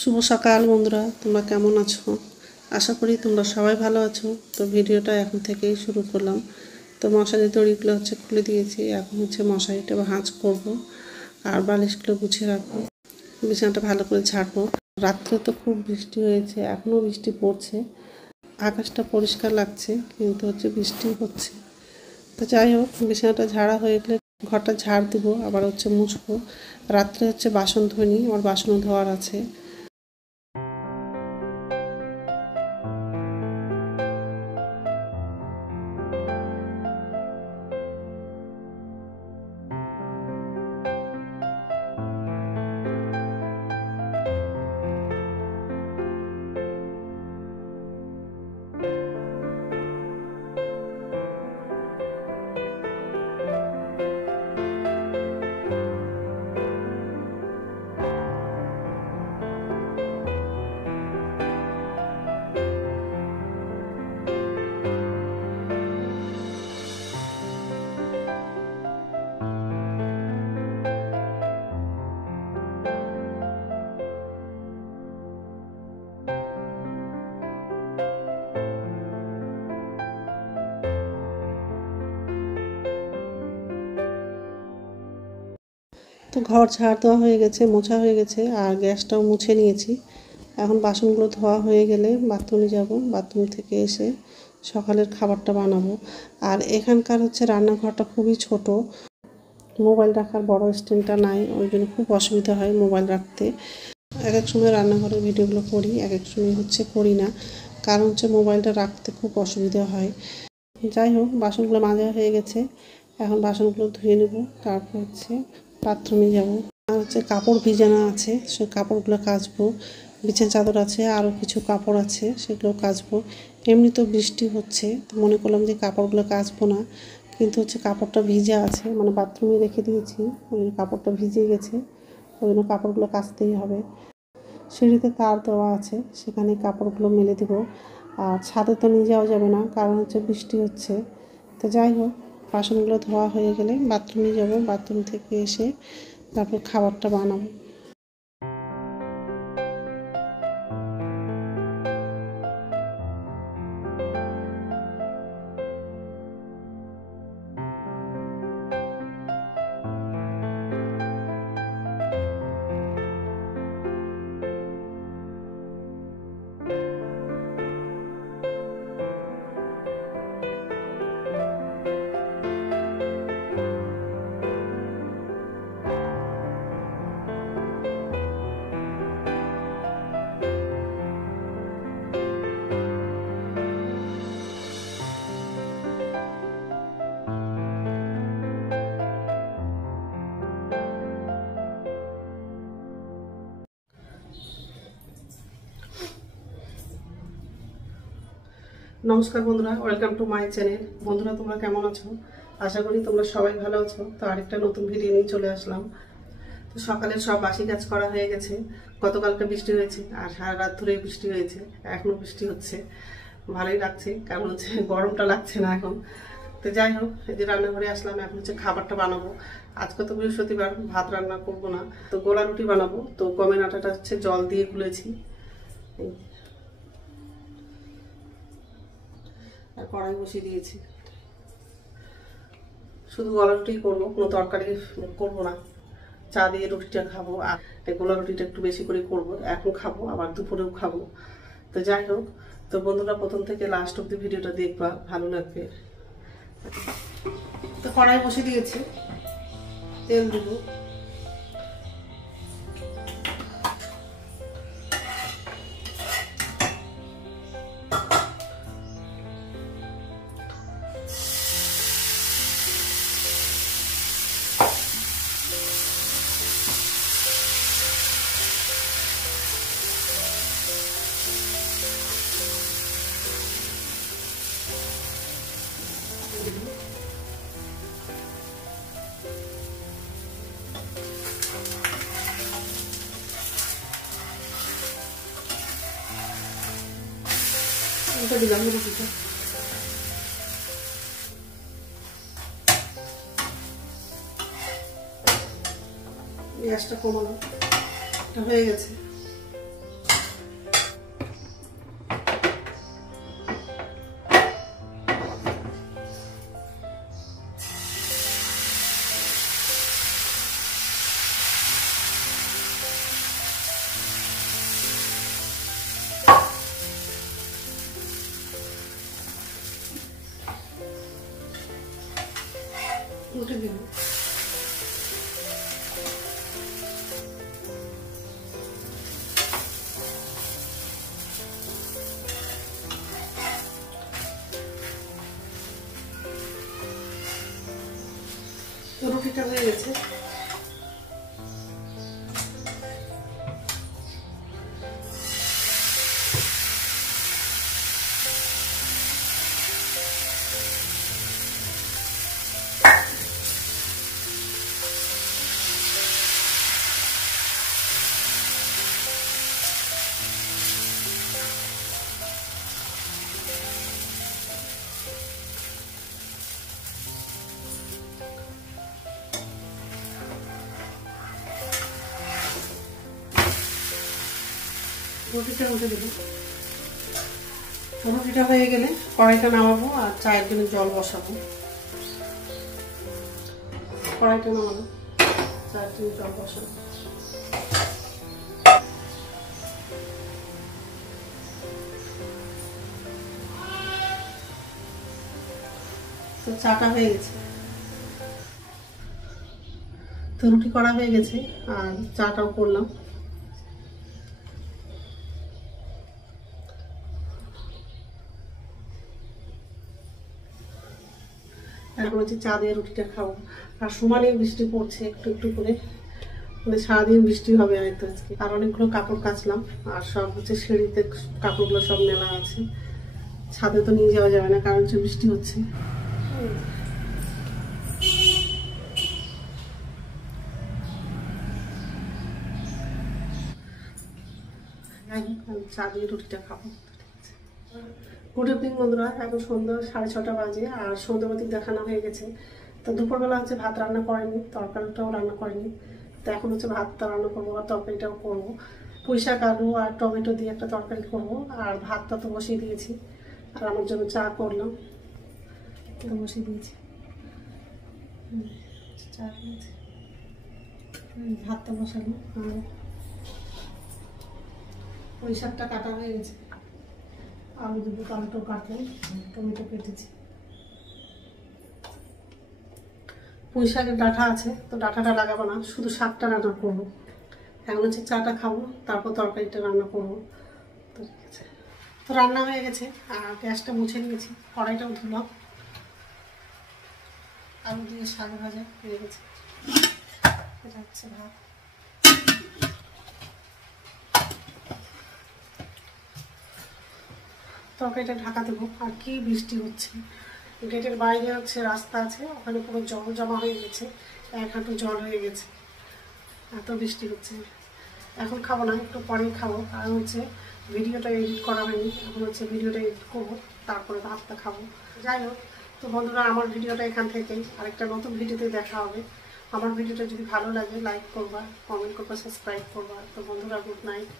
শুভ সকাল বন্ধুরা, তোমরা কেমন আছো? আশা করি তোমরা সবাই ভালো আছো। তো ভিডিওটা এখন থেকেই শুরু করলাম। তো মশারি দড়িগুলো খুলে দিয়েছি। এখন মশারিটা ভাঁজ করব আর বালিশগুলো গুছিয়ে রাখবো, বিছানাটা ভালো করে ঝাড়বো। রাত্রে তো খুব বৃষ্টি হয়েছে, এখনও বৃষ্টি পড়ছে। আকাশটা পরিষ্কার লাগছে কিন্তু বৃষ্টি হচ্ছে। তো যাই হোক, বিছানাটা ঝাড়া হয়ে গেলে ঘরটা ঝাড় দিব, আবার মুছবো। রাত্রে বাসন ধুইনি, আমার বাসনও ধোয়ার আছে। তো ঘর ঝাড় দেওয়া হয়ে গেছে, মোছা হয়ে গেছে, আর গ্যাসটাও মুছে নিয়েছি। এখন বাসনগুলো ধোয়া হয়ে গেলে বাথরুমে যাব। বাথরুম থেকে এসে সকালের খাবারটা বানাবো। আর এখানকার রান্নাঘরটা খুবই ছোট, মোবাইল রাখার বড় স্ট্যান্ডটা নাই, ওই জন্য খুব অসুবিধা হয় মোবাইল রাখতে। এক এক সময় রান্নাঘরের ভিডিওগুলো করি, এক এক সময় করি না, কারণ মোবাইলটা রাখতে খুব অসুবিধা হয়। যাই হোক, বাসনগুলো মাজা হয়ে গেছে, এখন বাসনগুলো ধুয়ে নেব। তারপর বাথরুমে যাব। আর কাপড় ভিজানো আছে, সে কাপড়গুলো কাচবো। বিছানা চাদর আছে, আরও কিছু কাপড় আছে, সেগুলো কাচবো। এমনি তো বৃষ্টি হচ্ছে, তো মনে করলাম যে কাপড়গুলো কাচবো না, কিন্তু কাপড়টা ভিজে আছে, মানে বাথরুমে রেখে দিয়েছি, ওই কাপড়টা ভিজে গেছে, ওই জন্য কাপড়গুলো কাচতেই হবে। সিঁড়িতে তার দেওয়া আছে, সেখানে কাপড়গুলো মেলে দেব। আর ছাদে তো নিয়ে যাওয়া যাবে না, কারণ বৃষ্টি হচ্ছে। তো যাই হোক, বাসনগুলো ধোয়া হয়ে গেলে বাথরুমে যাব। বাথরুম থেকে এসে তারপর খাবারটা বানাবো। নমস্কার বন্ধুরা, ওয়েলকাম টু মাই চ্যানেল। বন্ধুরা, তোমরা কেমন আছো? আশা করি তোমরা সবাই ভালো আছো। তো আরেকটা নতুন ভিডিও নিয়ে চলে আসলাম। তো সকালের সব বাসি কাজ করা হয়ে গেছে। গতকালকে বৃষ্টি হয়েছে, আর সারা রাত ধরে বৃষ্টি হয়েছে, এখনো বৃষ্টি হচ্ছে। ভালোই লাগছে, কারণ গরমটা লাগছে না এখন। তো যাই হোক, এই যে রান্নাঘরে আসলাম, এখন খাবারটা বানাবো। আজকে তো বৃহস্পতিবার, ভাত রান্না করব না, তো গোলা রুটি বানাবো। তো গমের আটাটা জল দিয়ে গুলেছি, আর কড়াই বসিয়ে দিয়েছি। শুধু গোলা রুটি করবো, কোনো তরকারি করবো না। চা দিয়ে রুটিটা খাবো, আর গোলা রুটিটা একটু বেশি করে করবো। এখন খাবো, আবার দুপুরেও খাবো। তো যাই হোক, তো বন্ধুরা প্রথম থেকে লাস্ট অব্দি ভিডিওটা দেখবা, ভালো লাগবে। তো কড়াই বসিয়ে দিয়েছি, তেল দেবো। দিলাম রুটিটা। গ্যাসটা কমানো, এটা হয়ে গেছে। রুটিটা হয়ে গেছে। রুটিটা উঠে দেবো। রুটিটা হয়ে গেলে কড়াইটা নামাবো আর চায়ের জন্য জল বসাবো। কড়াইটা নামাবো, চায়ের জন্য জল বসাবো। তো চাটা হয়ে গেছে, তো রুটি করা হয়ে গেছে আর চাটাও করলাম। এখন হচ্ছে চা দিয়ে রুটিটা খাবো। আর সমানে বৃষ্টি পড়ছে একটু একটু করে, মানে সারাদিন বৃষ্টি হবে হয়তো আজকে। আর অনেকগুলো কাপড় কাচলাম আর সব হচ্ছে সিঁড়িতে কাপড়গুলো সব মেলা আছে, ছাদে তো নিয়ে যাওয়া যাবে না কারণ হচ্ছে বৃষ্টি হচ্ছে। চা দিয়ে রুটিটা খাবো। গুড ইভিনিং বন্ধুরা, এখন সন্ধ্যা 6:30 বাজে আর সন্ধ্যাবাতি দেখানো হয়ে গেছে। তো দুপুরবেলা হচ্ছে ভাত রান্না করেনি, তরকারিটাও রান্না করেনি। তো এখন হচ্ছে ভাতটা রান্না করবো আর তরকারিটাও করবো। পুঁই শাক, আলু আর টমেটো দিয়ে একটা তরকারি করবো। আর ভাতটা তো বসিয়ে দিয়েছি আর আমার জন্য চা করলাম, তো বসিয়ে দিয়েছি। চা খেয়েছি, ভাতটা বসানো আর পুঁই শাকটা কাটা হয়ে গেছে। আলু দেবো, টমেটো কাটলাম, টমেটো কেটেছি। পুঁই শাকের ডাঁটা আছে, তো ডাঁটাটা লাগাবো না, শুধু শাকটা রান্না করবো। এখন হচ্ছে চাটা খাবো, তারপর তরকারিটা রান্না করবো। তো ঠিক আছে, তো রান্না হয়ে গেছে আর গ্যাসটা মুছে নিয়েছি, কড়াইটাও ধুলাম। আলু দিয়ে শাক ভাজা হয়ে গেছে, এটা হচ্ছে ভাত। তরকারিটা ঢাকা দেবো। আর কি বৃষ্টি হচ্ছে, গেটের বাইরে হচ্ছে রাস্তা আছে, ওখানে পুরো জল জমা হয়ে গেছে, 1 হাঁটু জল হয়ে গেছে, এত বৃষ্টি হচ্ছে। এখন খাবো না, একটু পরেই খাবো, কারণ হচ্ছে ভিডিওটা এডিট করা হয়নি। এখন হচ্ছে ভিডিওটা এডিট করবো, তারপরে ভাতটা খাবো। যাই হোক, তো বন্ধুরা আমার ভিডিওটা এখান থেকেই আরেকটা নতুন ভিডিওতে দেখা হবে। আমার ভিডিওটা যদি ভালো লাগে লাইক করবা, কমেন্ট করবা, সাবস্ক্রাইব করবা। তো বন্ধুরা গুড নাইট।